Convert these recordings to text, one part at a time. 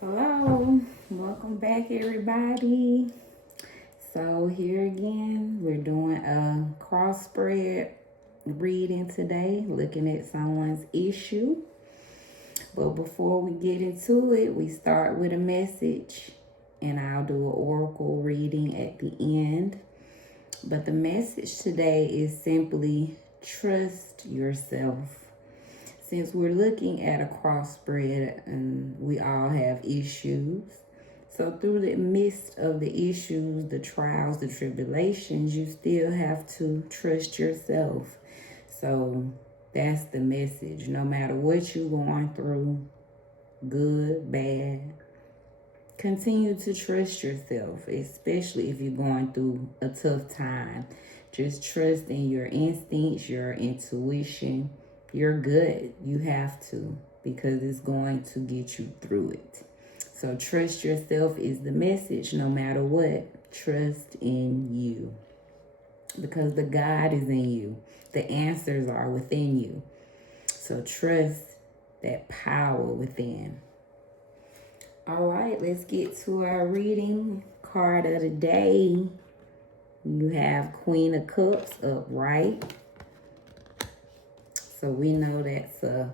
Hello, welcome back, everybody. So, here again, we're doing a cross spread reading today, looking at someone's issue. But before we get into it, we start with a message, and I'll do an oracle reading at the end. But the message today is simply trust yourself. Since we're looking at a crossbred and we all have issues, so through the midst of the issues, the trials, the tribulations, you still have to trust yourself. So that's the message. No matter what you're going through, good, bad, continue to trust yourself, especially if you're going through a tough time. Just trust in your instincts, your intuition, your gut. You have to, because it's going to get you through it. So trust yourself is the message no matter what. Trust in you, because the God is in you. The answers are within you. So trust that power within. All right, let's get to our reading. Card of the day. You have Queen of Cups upright. So we know that's a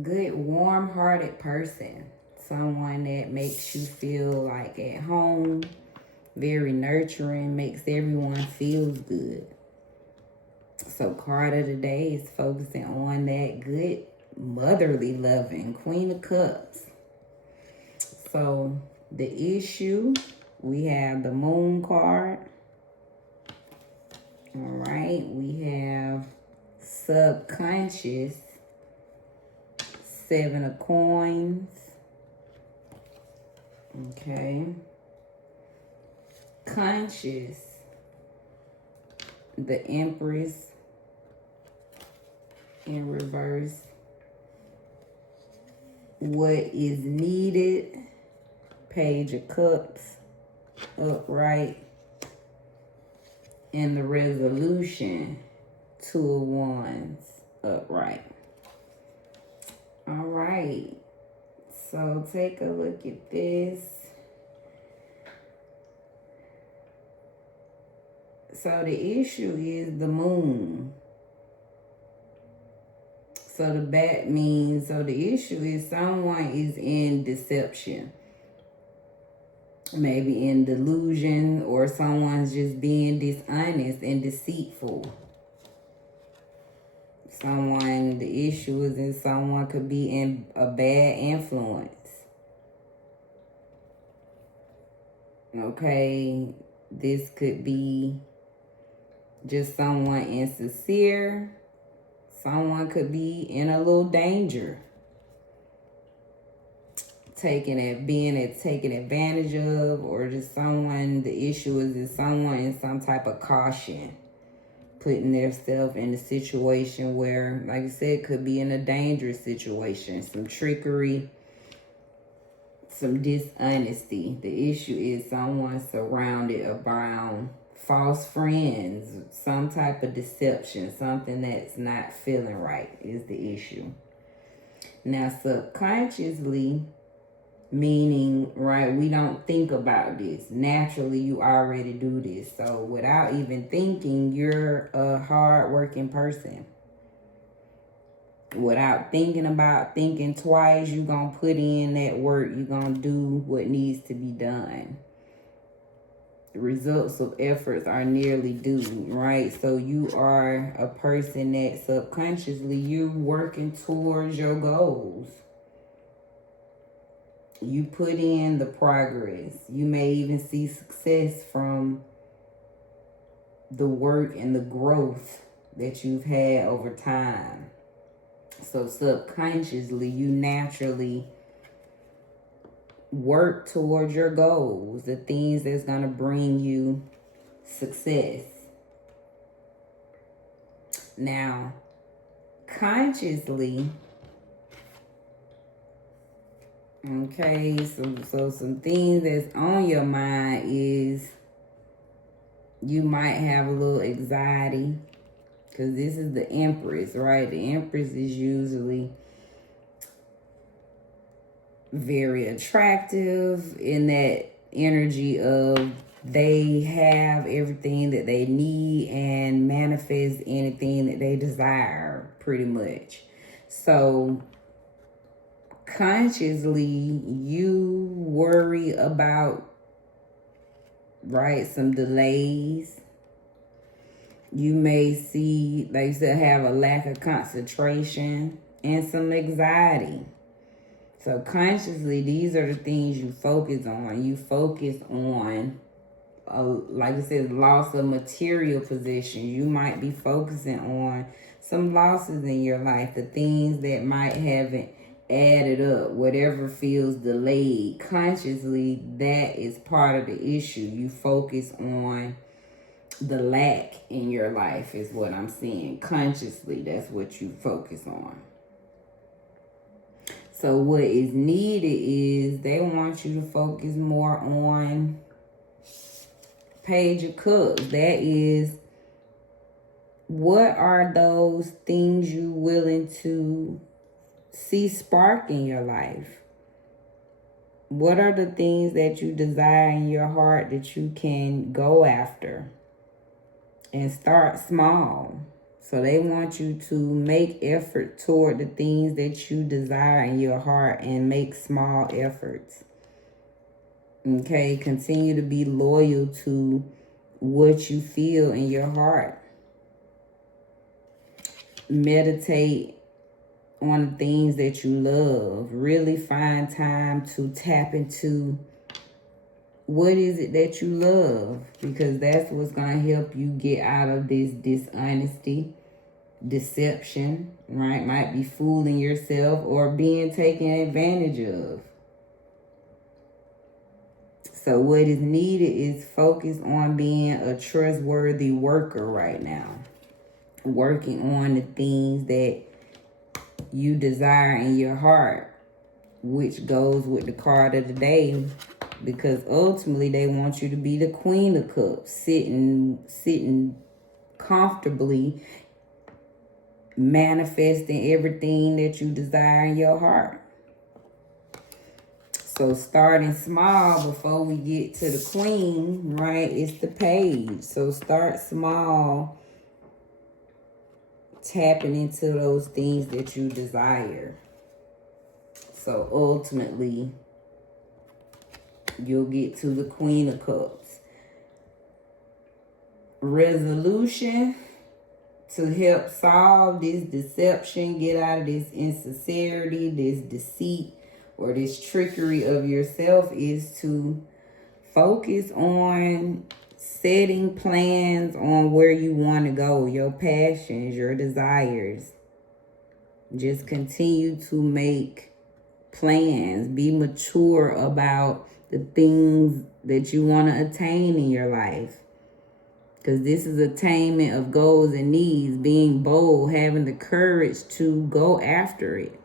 good, warm-hearted person. Someone that makes you feel like at home. Very nurturing, makes everyone feel good. So card of the day is focusing on that good, motherly loving Queen of Cups. So the issue, we have the Moon card. All right, we have subconscious, Seven of Coins. Okay. Conscious, the Empress in reverse. What is needed, Page of Cups upright. And the resolution, Two of Wands upright. All right, so take a look at this. So the issue is the moon. So the bat means, so the issue is someone is in deception. Maybe in delusion, or someone's just being dishonest and deceitful. Someone, the issue is that someone could be in a bad influence. Okay, this could be just someone insincere. Someone could be in a little danger. Taken advantage of, or just someone, the issue is that someone in some type of caution, putting themselves in a situation where, like I said, could be in a dangerous situation, some trickery, some dishonesty. The issue is someone surrounded around false friends, some type of deception, something that's not feeling right is the issue. Now, subconsciously, meaning, right, we don't think about this. Naturally, you already do this. So without even thinking, you're a hard-working person. Without thinking twice, you're going to put in that work. You're going to do what needs to be done. The results of efforts are nearly due, right? So you are a person that subconsciously, you're working towards your goals. You put in the progress. You may even see success from the work and the growth that you've had over time. So subconsciously, you naturally work towards your goals, the things that's going to bring you success. Now, consciously, okay, so some things that's on your mind is you might have a little anxiety, because this is the Empress, right? The Empress is usually very attractive, in that energy of they have everything that they need and manifest anything that they desire, pretty much. So consciously, you worry about, right, some delays. You may see, like you said, have a lack of concentration and some anxiety. So consciously, these are the things you focus on. You focus on, like I said, loss of material possessions. You might be focusing on some losses in your life, the things that might haven't added up, whatever feels delayed. Consciously, that is part of the issue. You focus on the lack in your life, is what I'm seeing. Consciously, that's what you focus on. So what is needed is they want you to focus more on Page of Cups. That is, what are those things you willing to see spark in your life? What are the things that you desire in your heart that you can go after? And start small. So they want you to make effort toward the things that you desire in your heart and make small efforts. Okay, continue to be loyal to what you feel in your heart. Meditate on the things that you love. Really find time to tap into what is it that you love, because that's what's going to help you get out of this dishonesty, deception, right? Might be fooling yourself or being taken advantage of. So what is needed is focus on being a trustworthy worker right now. Working on the things that you desire in your heart, which goes with the card of the day, because ultimately they want you to be the Queen of Cups, sitting comfortably, manifesting everything that you desire in your heart. So starting small before we get to the Queen, right, it's the Page. So start small, tapping into those things that you desire. So ultimately, you'll get to the Queen of Cups. Resolution to help solve this deception, get out of this insincerity, this deceit, or this trickery of yourself, is to focus on setting plans on where you want to go, your passions, your desires. Just continue to make plans. Be mature about the things that you want to attain in your life. Because this is attainment of goals and needs, being bold, having the courage to go after it.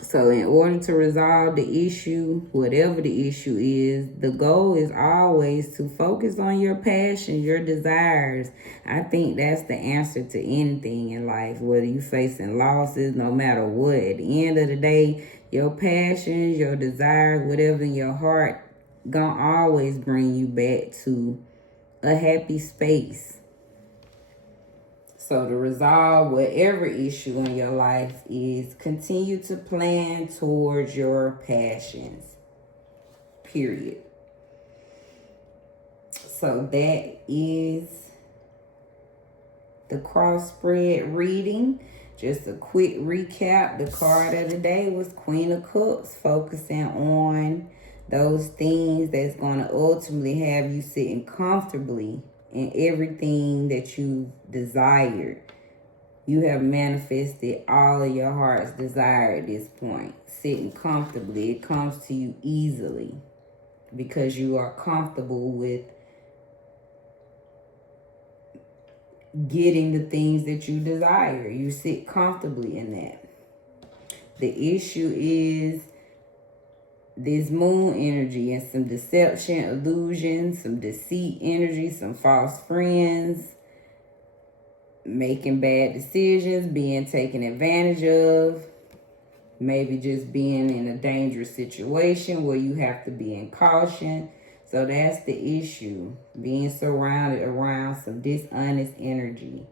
So in order to resolve the issue, whatever the issue is, the goal is always to focus on your passion, your desires. I think that's the answer to anything in life, whether you're facing losses, no matter what. At the end of the day, your passions, your desires, whatever in your heart, gonna always bring you back to a happy space. So to resolve whatever issue in your life is continue to plan towards your passions. Period. So that is the cross spread reading. Just a quick recap. The card of the day was Queen of Cups, focusing on those things that's going to ultimately have you sitting comfortably in everything that you desired. You have manifested all of your heart's desire at this point. Sitting comfortably. It comes to you easily because you are comfortable with getting the things that you desire. You sit comfortably in that. The issue is this moon energy and some deception, illusion, some deceit energy, some false friends, making bad decisions, being taken advantage of, maybe just being in a dangerous situation where you have to be in caution. So that's the issue, being surrounded around some dishonest energy,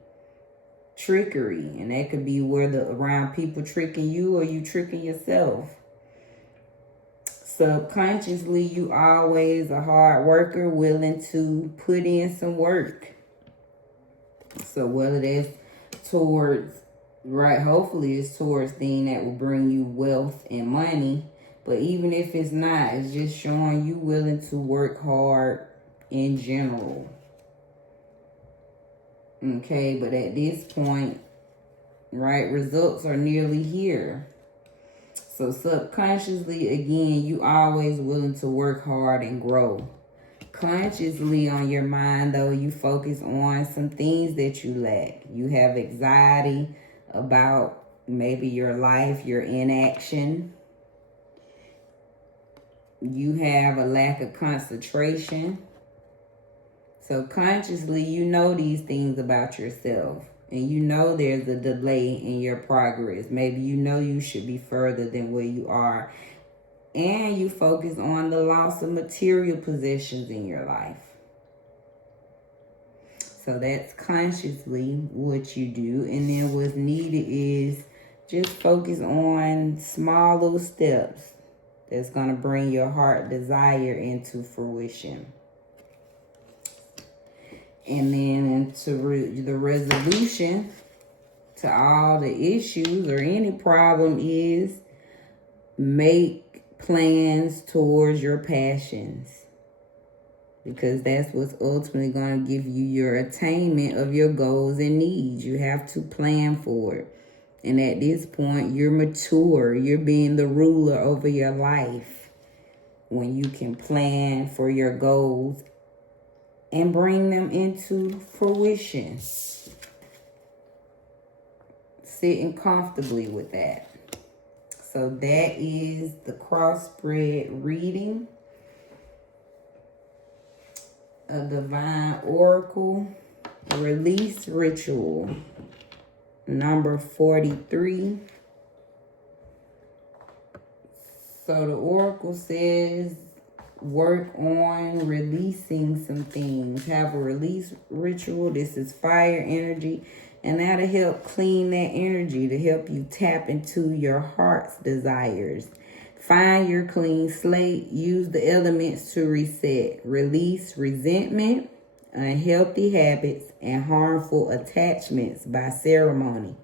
trickery, and that could be whether around people tricking you or you tricking yourself. Subconsciously, you always a hard worker, willing to put in some work. So whether that's towards, right, hopefully it's towards things that will bring you wealth and money. But even if it's not, it's just showing you willing to work hard in general. Okay, but at this point, right, results are nearly here. So subconsciously, again, you always willing to work hard and grow. Consciously on your mind, though, you focus on some things that you lack. You have anxiety about maybe your life, your inaction. You have a lack of concentration. So consciously, you know these things about yourself. And you know there's a delay in your progress. Maybe you know you should be further than where you are. And you focus on the loss of material possessions in your life. So that's consciously what you do. And then what's needed is just focus on small little steps that's going to bring your heart desire into fruition. And then into the resolution to all the issues or any problem is make plans towards your passions, because that's what's ultimately going to give you your attainment of your goals and needs. You have to plan for it. And at this point, you're mature. You're being the ruler over your life when you can plan for your goals and bring them into fruition. Sitting comfortably with that. So that is the cross-spread reading, a divine oracle release ritual, number 43. So the oracle says, work on releasing some things. Have a release ritual. This is fire energy. And that'll help clean that energy to help you tap into your heart's desires. Find your clean slate. Use the elements to reset. Release resentment, unhealthy habits, and harmful attachments by ceremony.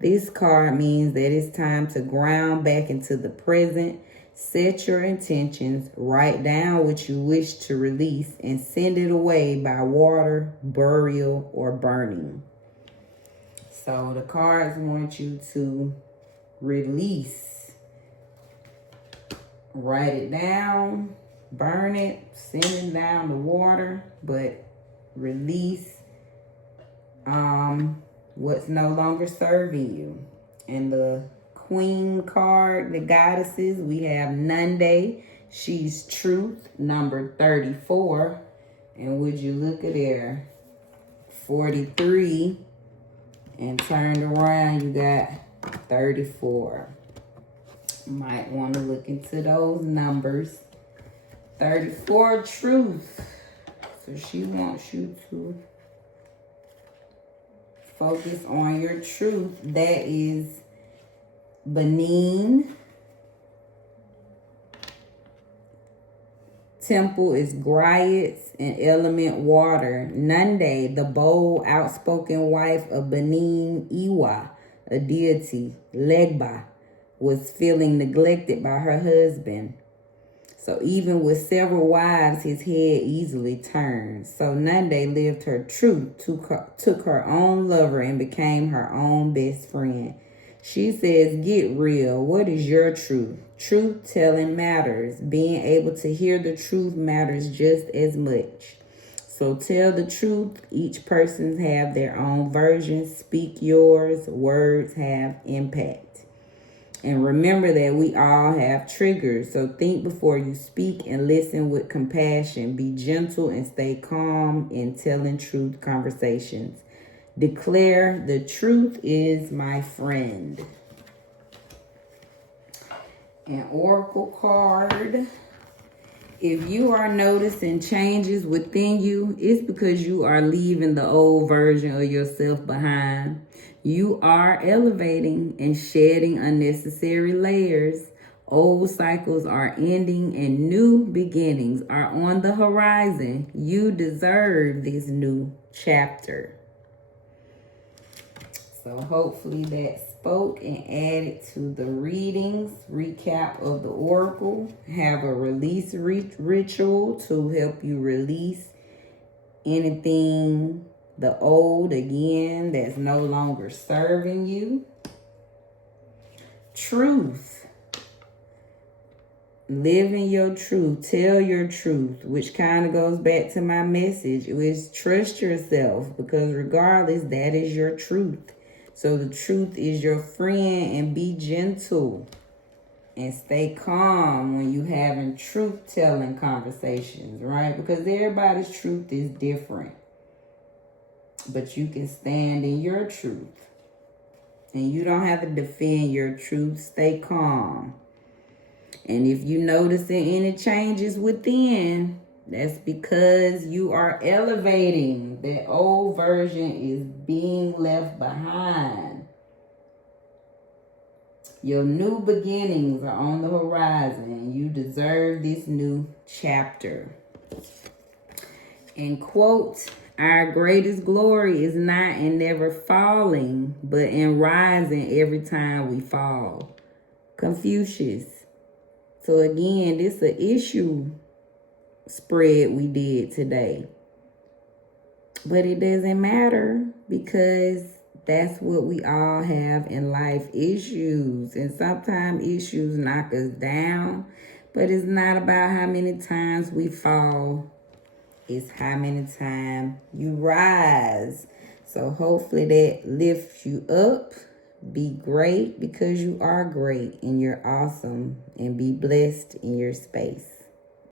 This card means that it's time to ground back into the present. Set your intentions. Write down what you wish to release and send it away by water, burial, or burning. So the cards want you to release. Write it down, burn it, send it down the water, but release what's no longer serving you. And the Queen card, the goddesses, we have Nunde. She's truth, number 34. And would you look at there? 43. And turned around, you got 34. Might want to look into those numbers. 34, truth. So she wants you to focus on your truth. That is Benin. Temple is Griots and element water. Nunde, the bold, outspoken wife of Benin Iwa, a deity. Legba was feeling neglected by her husband. So even with several wives, his head easily turned. So Nunde lived her truth, took her own lover, and became her own best friend. She says, get real. What is your truth? Truth telling matters. Being able to hear the truth matters just as much. So tell the truth. Each person have their own version. Speak yours. Words have impact. And remember that we all have triggers. So think before you speak and listen with compassion. Be gentle and stay calm in telling truth conversations. Declare the truth is my friend. An oracle card. If you are noticing changes within you, it's because you are leaving the old version of yourself behind. You are elevating and shedding unnecessary layers. Old cycles are ending and new beginnings are on the horizon. You deserve this new chapter. So hopefully that spoke and added to the readings. Recap of the oracle. Have a release ritual to help you release anything, the old again, that's no longer serving you. Truth. Live in your truth. Tell your truth, which kind of goes back to my message, which trust yourself, because regardless, that is your truth. So the truth is your friend, and be gentle and stay calm when you having truth-telling conversations, right? Because everybody's truth is different. But you can stand in your truth. And you don't have to defend your truth. Stay calm. And if you noticing any changes within, that's because you are elevating. That old version is being left behind. Your new beginnings are on the horizon, and you deserve this new chapter. And quote, our greatest glory is not in never falling, but in rising every time we fall. Confucius. So again, this is an issue spread we did today. But it doesn't matter, because that's what we all have in life, issues. And sometimes issues knock us down. But it's not about how many times we fall. It's how many times you rise. So hopefully that lifts you up. Be great, because you are great and you're awesome. And be blessed in your space.